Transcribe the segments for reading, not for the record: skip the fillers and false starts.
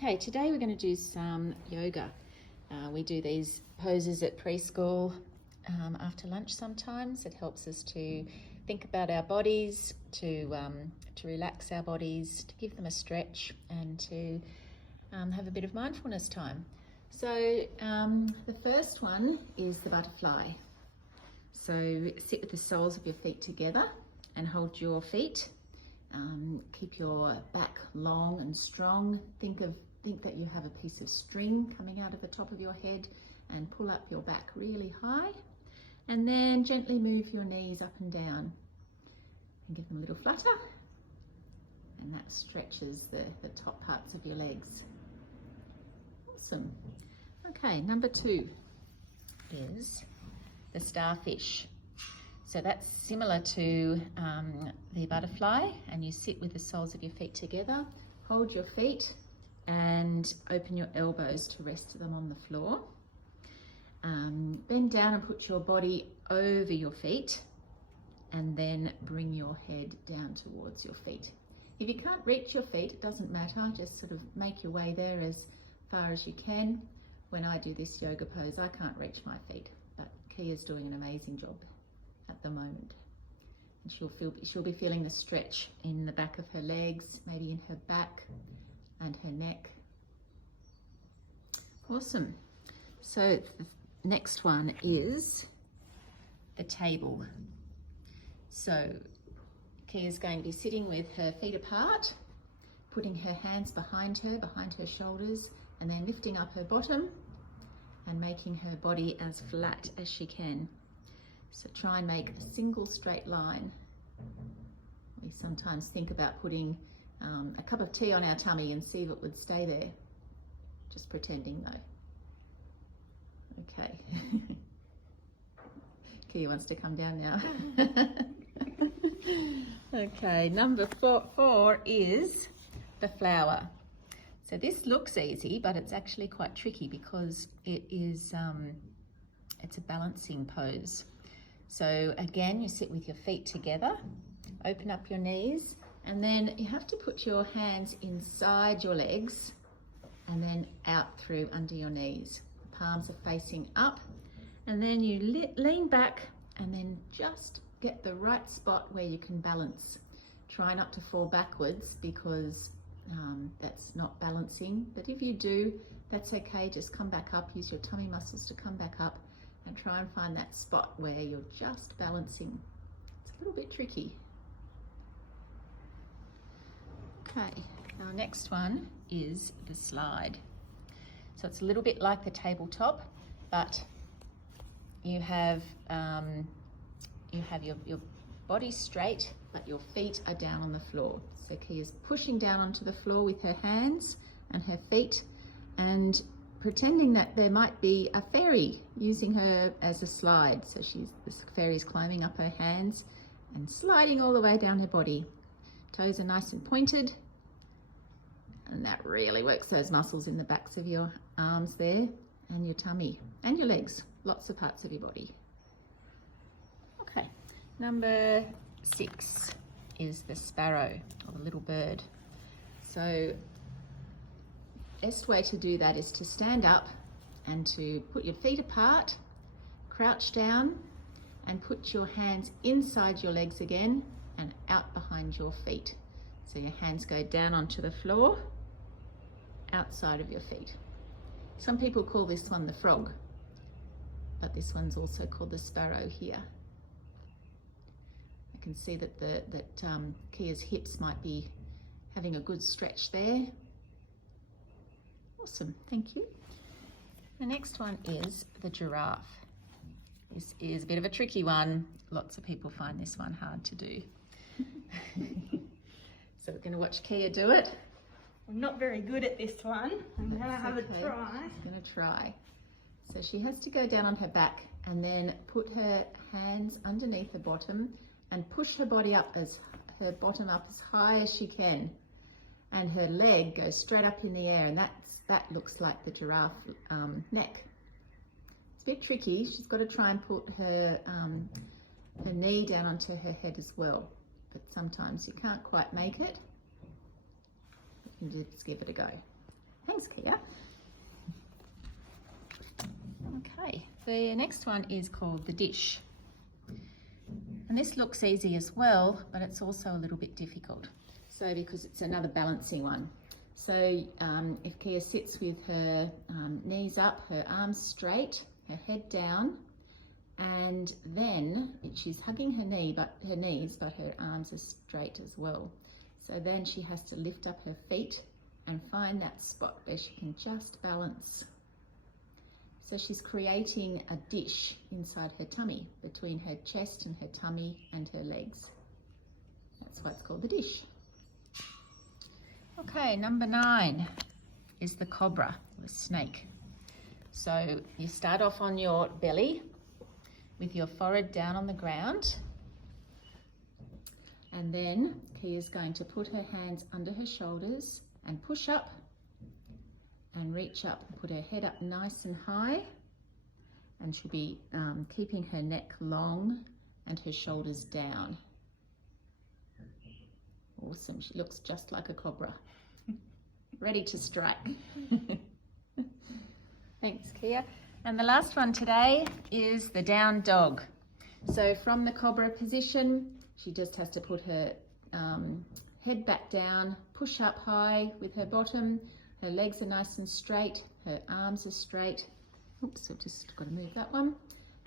Okay, today we're going to do some yoga. We do these poses at preschool after lunch sometimes. It helps us to think about our bodies, to relax our bodies, to give them a stretch and to have a bit of mindfulness time. So the first one is the butterfly. So sit with the soles of your feet together and hold your feet. Keep your back long and strong. Think that you have a piece of string coming out of the top of your head and pull up your back really high, and then gently move your knees up and down and give them a little flutter, and that stretches the top parts of your legs. Awesome. Okay, number 2 is the starfish. So that's similar to the butterfly, and you sit with the soles of your feet together, hold your feet and open your elbows to rest them on the floor. Bend down and put your body over your feet, and then bring your head down towards your feet. If you can't reach your feet, it doesn't matter, just sort of make your way there as far as you can. When I do this yoga pose, I can't reach my feet, but Kia's doing an amazing job at the moment, and she'll be feeling the stretch in the back of her legs, maybe in her back and her neck. Awesome. So the next one is the table. So Kia's going to be sitting with her feet apart, putting her hands behind her shoulders, and then lifting up her bottom and making her body as flat as she can. So try and make a single straight line. We sometimes think about putting a cup of tea on our tummy and see if it would stay there. Just pretending though. Okay. Kiagh wants to come down now. Okay, number four is the flower. So this looks easy, but it's actually quite tricky because it's a balancing pose. So again, you sit with your feet together, open up your knees, and then you have to put your hands inside your legs and then out through under your knees. The palms are facing up, and then you lean back and then just get the right spot where you can balance. Try not to fall backwards because that's not balancing, but if you do, that's okay. Just come back up, use your tummy muscles to come back up, and try and find that spot where you're just balancing. It's a little bit tricky. Okay, our next one is the slide. So it's a little bit like the tabletop, but you have your body straight, but your feet are down on the floor. So Kia's pushing down onto the floor with her hands and her feet, and pretending that there might be a fairy, using her as a slide. So this fairy's climbing up her hands and sliding all the way down her body. Toes are nice and pointed, and that really works those muscles in the backs of your arms there, and your tummy and your legs, lots of parts of your body. Okay, number 6 is the sparrow, or the little bird. So best way to do that is to stand up and to put your feet apart, crouch down, and put your hands inside your legs again and out behind your feet. So your hands go down onto the floor, outside of your feet. Some people call this one the frog, but this one's also called the sparrow here. I can see that Kia's hips might be having a good stretch there. Awesome, thank you. The next one is the giraffe. This is a bit of a tricky one. Lots of people find this one hard to do. So we're going to watch Kiagh do it. I'm not very good at this one. I'm going to have a try. She's going to try. So she has to go down on her back and then put her hands underneath her bottom and push her body up, her bottom up as high as she can. And her leg goes straight up in the air, and that looks like the giraffe neck. It's a bit tricky. She's got to try and put her knee down onto her head as well, but sometimes you can't quite make it. You can just give it a go. Thanks, Kiagh. Okay, the next one is called the dish. And this looks easy as well, but it's also a little bit difficult. So because it's another balancing one. So if Kiagh sits with her knees up, her arms straight, her head down, and then she's hugging her knees, but her arms are straight as well. So then she has to lift up her feet and find that spot where she can just balance. So she's creating a dish inside her tummy, between her chest and her tummy and her legs. That's why it's called the dish. Okay, number 9 is the cobra, the snake. So you start off on your belly with your forehead down on the ground. And then Kiagh's going to put her hands under her shoulders and push up and reach up and put her head up nice and high. And she'll be keeping her neck long and her shoulders down. Awesome, she looks just like a cobra. Ready to strike. Thanks, Kiagh. And the last one today is the down dog. So from the cobra position, she just has to put her head back down, push up high with her bottom, her legs are nice and straight, her arms are straight. Oops, I've just got to move that one.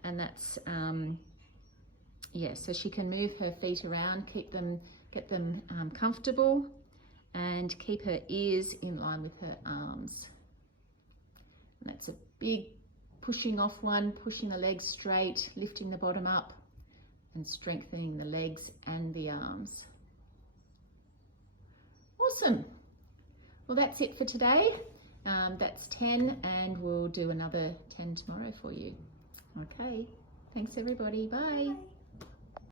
And that's, yeah, so she can move her feet around, get them comfortable, and keep her ears in line with her arms. And that's a big pushing off one, pushing the legs straight, lifting the bottom up, and strengthening the legs and the arms. Awesome. Well, that's it for today. That's 10, and we'll do another 10 tomorrow for you. Okay. Thanks, everybody. Bye. Bye.